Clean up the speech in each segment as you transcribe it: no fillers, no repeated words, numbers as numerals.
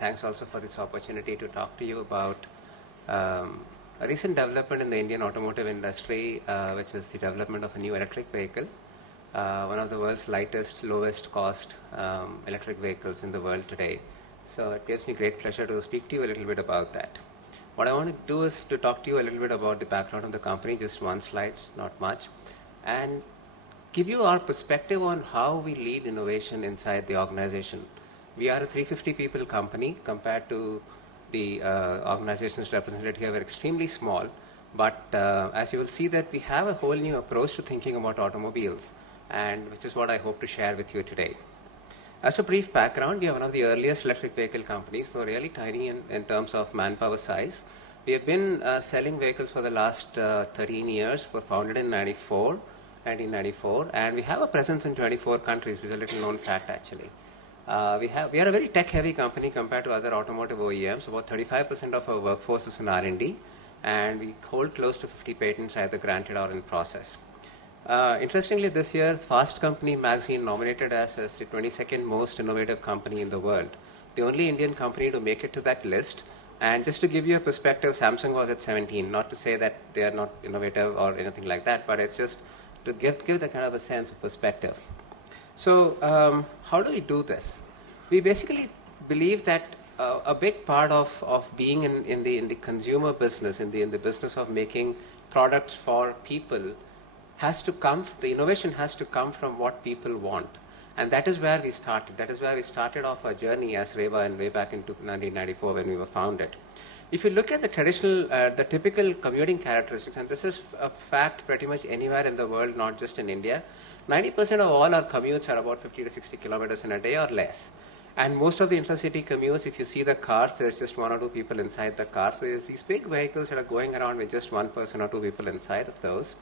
thanks also for this opportunity to talk to you about a recent development in the Indian automotive industry, which is the development of a new electric vehicle, one of the world's lightest, lowest cost electric vehicles in the world today. So it gives me great pleasure to speak to you a little bit about that. What I want to do is to talk to you a little bit about the background of the company, just one slide, not much, and give you our perspective on how we lead innovation inside the organization. We are a 350 people company compared to the organizations represented here. We're extremely small, but as you will see that we have a whole new approach to thinking about automobiles, and which is what I hope to share with you today. As a brief background, we are one of the earliest electric vehicle companies, so really tiny in terms of manpower size. We have been selling vehicles for the last 13 years. We're founded in 1994, and we have a presence in 24 countries, which is a little known fact actually. We are a very tech-heavy company compared to other automotive OEMs. About 35% of our workforce is in R&D, and we hold close to 50 patents either granted or in process. Interestingly, this year, Fast Company magazine nominated us as the 22nd most innovative company in the world, the only Indian company to make it to that list. And just to give you a perspective, Samsung was at 17. Not to say that they are not innovative or anything like that, but it's just to give that kind of a sense of perspective. So how do we do this? We basically believe that a big part of being in the consumer business, in the business of making products for people, has to come, the innovation has to come from what people want. And that is where we started. That is where we started off our journey as Reva and way back in 1994 when we were founded. If you look at the traditional, the typical commuting characteristics, and this is a fact pretty much anywhere in the world, not just in India, 90% of all our commutes are about 50 to 60 kilometers in a day or less. And most of the intercity commutes, if you see the cars, there's just one or two people inside the car. So there's these big vehicles that are going around with just one person or two people inside of those.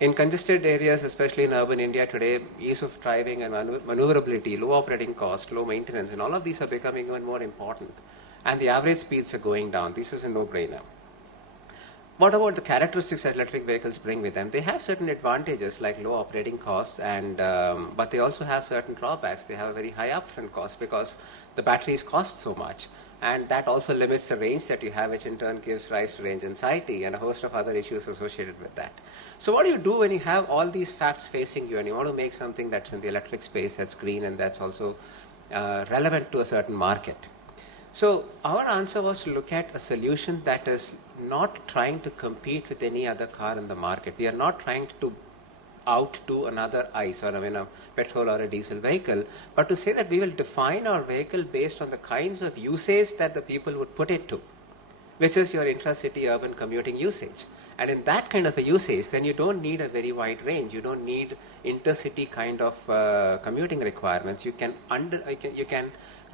In congested areas, especially in urban India today, ease of driving and maneuverability, low operating cost, low maintenance, and all of these are becoming even more important. And the average speeds are going down. This is a no-brainer. What about the characteristics that electric vehicles bring with them? They have certain advantages like low operating costs, and but they also have certain drawbacks. They have a very high upfront cost because the batteries cost so much. And that also limits the range that you have, which in turn gives rise to range anxiety and a host of other issues associated with that. So what do you do when you have all these facts facing you and you want to make something that's in the electric space, that's green, and that's also relevant to a certain market? So our answer was to look at a solution that is not trying to compete with any other car in the market. We are not trying to outdo another ICE or a petrol or a diesel vehicle, but to say that we will define our vehicle based on the kinds of usage that the people would put it to, which is your intracity urban commuting usage. And in that kind of a usage, then you don't need a very wide range. You don't need intercity kind of commuting requirements. You can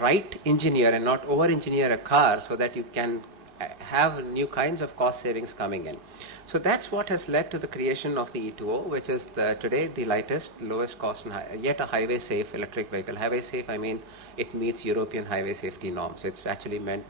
right engineer and not over engineer a car so that you can have new kinds of cost savings coming in. So that's what has led to the creation of the E2O, which is today the lightest, lowest cost, and yet a highway safe electric vehicle. Highway safe, I mean, it meets European highway safety norms. It's actually meant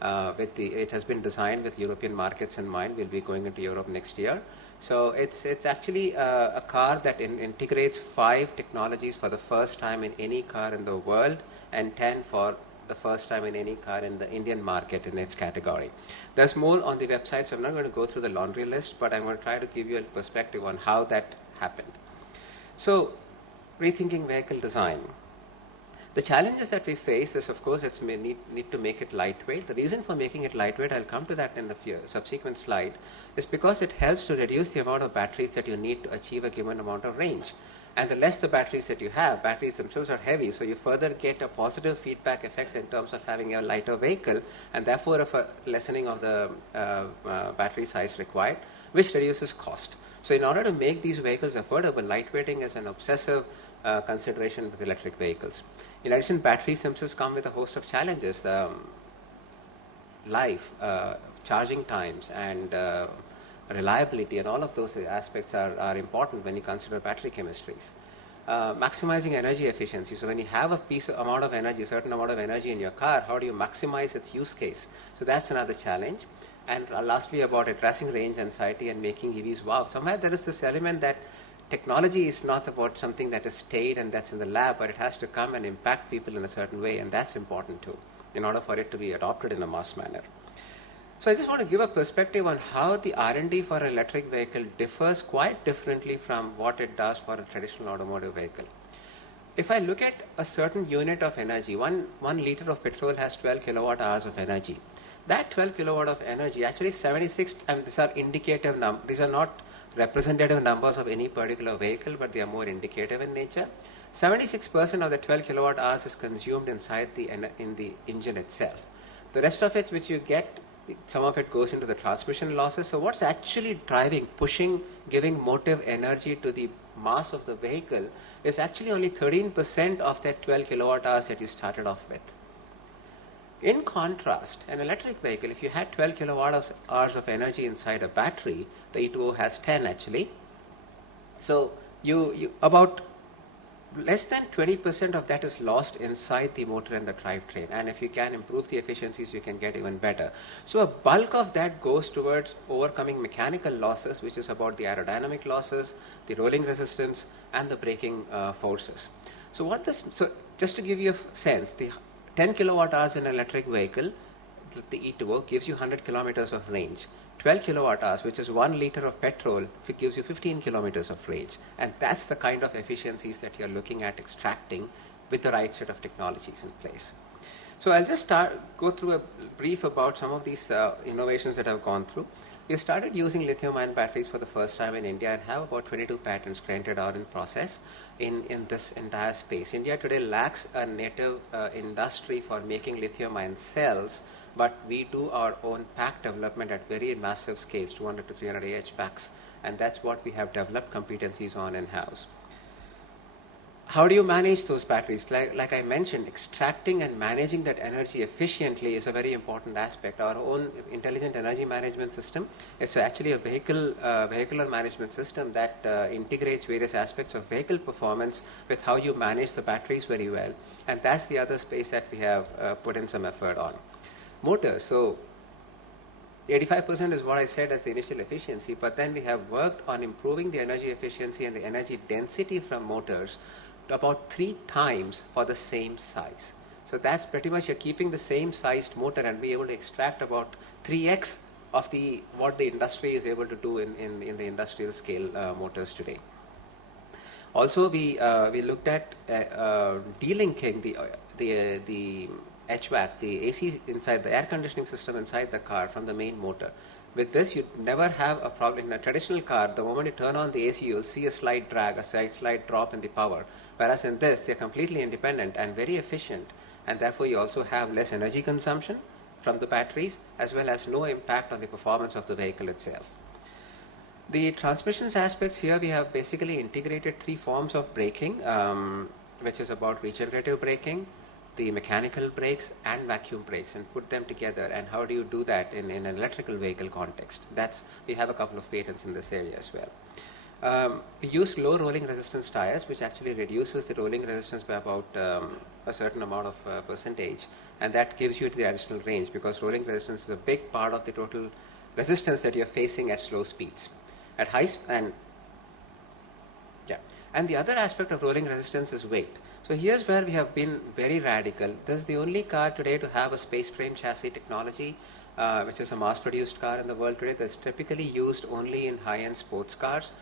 it has been designed with European markets in mind. We'll be going into Europe next year. So it's actually a car that integrates 5 technologies for the first time in any car in the world, and 10 for the first time in any car in the Indian market in its category. There's more on the website, so I'm not going to go through the laundry list, but I'm going to try to give you a perspective on how that happened. So, rethinking vehicle design. The challenges that we face is, of course, it's need to make it lightweight. The reason for making it lightweight, I'll come to that in the subsequent slide, is because it helps to reduce the amount of batteries that you need to achieve a given amount of range. And the less the batteries that you have, batteries themselves are heavy, so you further get a positive feedback effect in terms of having a lighter vehicle, and therefore of a lessening of the battery size required, which reduces cost. So in order to make these vehicles affordable, lightweighting is an obsessive consideration with electric vehicles. In addition, batteries themselves come with a host of challenges. Life, charging times, and reliability, and all of those aspects are important when you consider battery chemistries. Maximizing energy efficiency. So when you have a amount of energy, a certain amount of energy in your car, how do you maximize its use case? So that's another challenge. And lastly, about addressing range anxiety and making EVs wow. Somewhere there is this element that technology is not about something that is stayed and that's in the lab, but it has to come and impact people in a certain way, and that's important too. in order for it to be adopted in a mass manner. So I just want to give a perspective on how the R&D for an electric vehicle differs quite differently from what it does for a traditional automotive vehicle. If I look at a certain unit of energy, one liter of petrol has 12 kilowatt hours of energy. That 12 kilowatt of energy, actually 76, and these are indicative numbers, these are not representative numbers of any particular vehicle, but they are more indicative in nature. 76% of the 12 kilowatt hours is consumed inside in the engine itself. The rest of it, which you get, some of it goes into the transmission losses. So what's actually driving, pushing, giving motive energy to the mass of the vehicle is actually only 13% of that 12 kilowatt hours that you started off with. In contrast, an electric vehicle, if you had 12 kilowatt hours of energy inside a battery, the E2O has 10 actually. So you about less than 20% of that is lost inside the motor and the drivetrain. And if you can improve the efficiencies, you can get even better. So a bulk of that goes towards overcoming mechanical losses, which is about the aerodynamic losses, the rolling resistance, and the braking forces. So just to give you a sense, the 10 kilowatt hours in an electric vehicle, the E2O, gives you 100 kilometers of range. 12 kilowatt hours, which is 1 liter of petrol, it gives you 15 kilometers of range. And that's the kind of efficiencies that you're looking at extracting with the right set of technologies in place. So I'll just go through a brief about some of these innovations that have gone through. We started using lithium-ion batteries for the first time in India and have about 22 patents granted or in process in this entire space. India today lacks a native industry for making lithium-ion cells, but we do our own pack development at very massive scales, 200 to 300 Ah packs, and that's what we have developed competencies on in-house. How do you manage those batteries? Like I mentioned, extracting and managing that energy efficiently is a very important aspect. Our own intelligent energy management system, it's actually a vehicular management system that integrates various aspects of vehicle performance with how you manage the batteries very well. And that's the other space that we have put in some effort on. Motors, so 85% is what I said as the initial efficiency, but then we have worked on improving the energy efficiency and the energy density from motors to about 3 times for the same size. So that's pretty much you're keeping the same sized motor and be able to extract about 3x of what the industry is able to do in the industrial scale motors today. Also, we looked at delinking the HVAC, the AC inside the air conditioning system inside the car from the main motor. With this, you never have a problem. In a traditional car, the moment you turn on the AC, you'll see a slight drag, a slight drop in the power. Whereas in this, they're completely independent and very efficient, and therefore you also have less energy consumption from the batteries, as well as no impact on the performance of the vehicle itself. The transmissions aspects here, we have basically integrated 3 forms of braking, which is about regenerative braking, the mechanical brakes and vacuum brakes, and put them together. And how do you do that in an electrical vehicle context? We have a couple of patents in this area as well. We use low rolling resistance tires, which actually reduces the rolling resistance by about a certain amount of percentage, and that gives you the additional range, because rolling resistance is a big part of the total resistance that you're facing at slow speeds. At high and the other aspect of rolling resistance is weight. So here's where we have been very radical. This is the only car today to have a space frame chassis technology, which is a mass-produced car in the world today that's typically used only in high-end sports cars.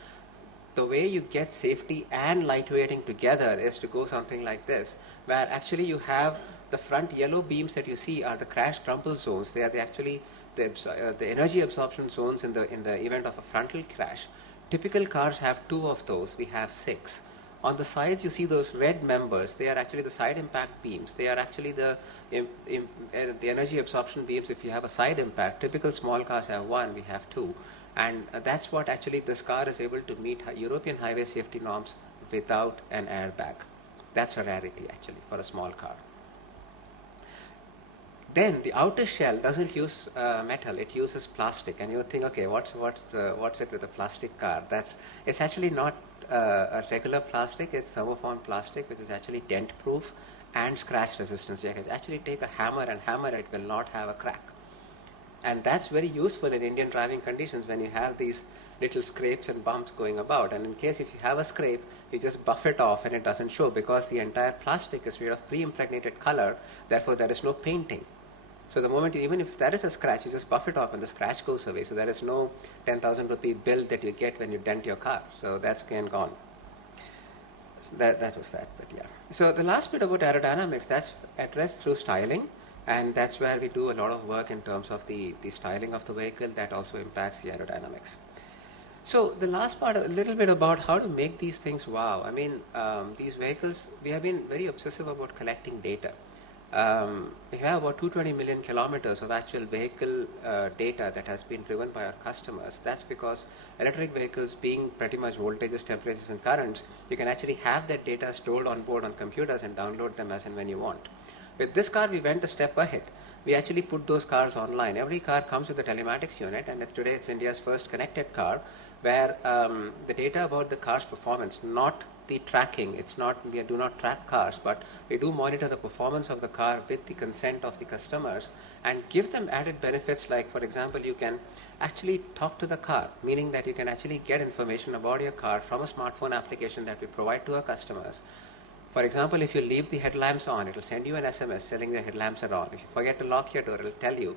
The way you get safety and lightweighting together is to go something like this, where actually you have the front yellow beams that you see are the crash crumple zones. They are actually the energy absorption zones in the event of a frontal crash. Typical cars have 2 of those. We have 6. On the sides, you see those red members. They are actually the side impact beams. They are actually the energy absorption beams if you have a side impact. Typical small cars have 1, we have 2. And that's what actually this car is able to meet European highway safety norms without an airbag. That's a rarity actually for a small car. Then the outer shell doesn't use metal; it uses plastic. And you would think, okay, what's it with a plastic car? It's actually not a regular plastic. It's thermoformed plastic, which is actually dent-proof and scratch resistance. You can actually take a hammer and hammer it, will not have a crack. And that's very useful in Indian driving conditions when you have these little scrapes and bumps going about. And in case if you have a scrape, You just buff it off and it doesn't show because the entire plastic is made of pre-impregnated color, therefore there is no painting. So the moment, even if there is a scratch, you just buff it off and the scratch goes away. So there is no 10,000 rupee bill that you get when you dent your car. So that's again gone. So that was that, but yeah. So the last bit about aerodynamics, that's addressed through styling, and that's where we do a lot of work in terms of the styling of the vehicle that also impacts the aerodynamics. So the last part, a little bit about how to make these things wow. I mean, these vehicles, we have been very obsessive about collecting data. We have about 220 million kilometers of actual vehicle data that has been driven by our customers. That's because electric vehicles, being pretty much voltages, temperatures and currents, you can actually have that data stored on board on computers and download them as and when you want. With this car, we went a step ahead. We actually put those cars online. Every car comes with a telematics unit, and today it's India's first connected car, where the data about the car's performance, not the tracking, it's not, we do not track cars, but we do monitor the performance of the car with the consent of the customers and give them added benefits, like for example, you can actually talk to the car, meaning that you can actually get information about your car from a smartphone application that we provide to our customers. For example, if you leave the headlamps on, it will send you an SMS telling the headlamps are on. If you forget to lock your door, it will tell you.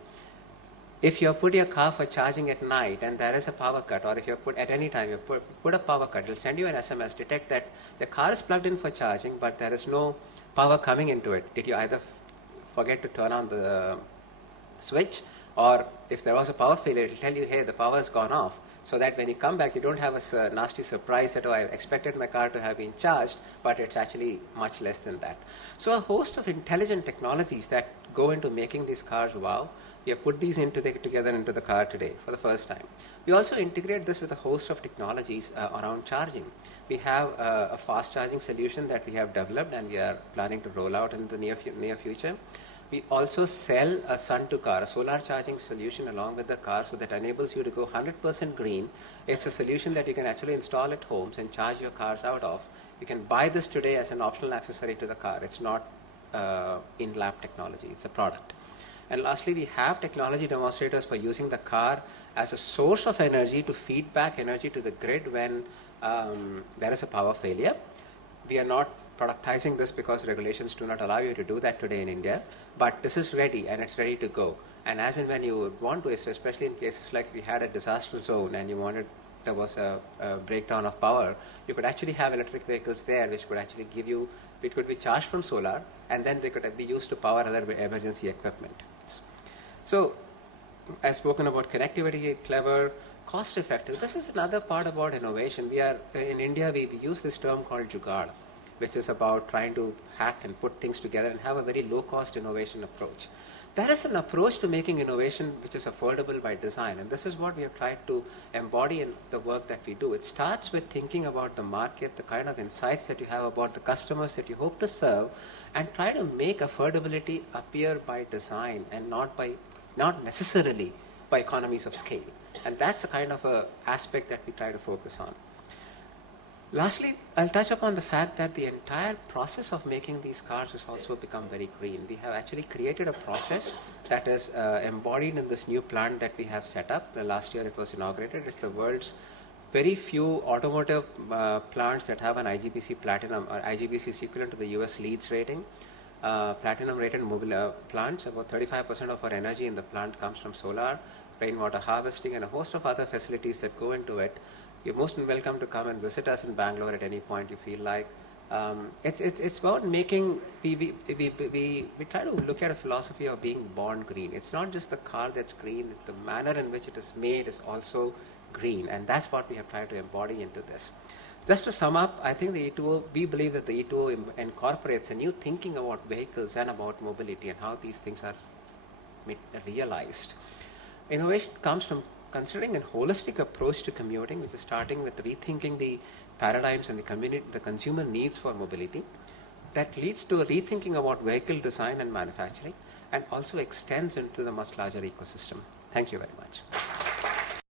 If you put your car for charging at night and there is a power cut, or if you put at any time you put a power cut, it will send you an SMS, detect that the car is plugged in for charging, but there is no power coming into it. Did you either forget to turn on the switch, or if there was a power failure, it will tell you, hey, the power has gone off, so that when you come back, you don't have a nasty surprise that, oh, I expected my car to have been charged, but it's actually much less than that. So a host of intelligent technologies that go into making these cars wow. We have put these together into the car today for the first time. We also integrate this with a host of technologies around charging. We have a fast charging solution that we have developed and we are planning to roll out in the near future. We also sell a sun to car, a solar charging solution along with the car, so that enables you to go 100% green. It's a solution that you can actually install at homes and charge your cars out of. You can buy this today as an optional accessory to the car. It's not in-lab technology, it's a product. And lastly, we have technology demonstrators for using the car as a source of energy to feed back energy to the grid when there is a power failure. We are not productizing this because regulations do not allow you to do that today in India, but this is ready and it's ready to go. And as and when you want to, especially in cases like we had a disaster zone and you wanted, there was a breakdown of power, you could actually have electric vehicles there which could actually give you, it could be charged from solar and then they could be used to power other emergency equipment. So I've spoken about connectivity, clever, cost effective. This is another part about innovation. We are, in India, we use this term called jugaad, which is about trying to hack and put things together and have a very low cost innovation approach. That is an approach to making innovation which is affordable by design, and this is what we have tried to embody in the work that we do. It starts with thinking about the market, the kind of insights that you have about the customers that you hope to serve, and try to make affordability appear by design and not necessarily by economies of scale. And that's the kind of aspect that we try to focus on. Lastly, I'll touch upon the fact that the entire process of making these cars has also become very green. We have actually created a process that is embodied in this new plant that we have set up. Last year it was inaugurated. It's the world's very few automotive plants that have an IGBC Platinum, or IGBC is equivalent to the US LEEDs rating. Platinum rated mobile plants. About 35% of our energy in the plant comes from solar, rainwater harvesting, and a host of other facilities that go into it. You're most welcome to come and visit us in Bangalore at any point you feel like. It's about making, we try to look at a philosophy of being born green. It's not just the car that's green, it's the manner in which it is made is also green, and that's what we have tried to embody into this. Just to sum up, I think the E2O, we believe that the E2O incorporates a new thinking about vehicles and about mobility and how these things are realized. Innovation comes from considering a holistic approach to commuting, which is starting with rethinking the paradigms and the consumer needs for mobility. That leads to a rethinking about vehicle design and manufacturing, and also extends into the much larger ecosystem. Thank you very much.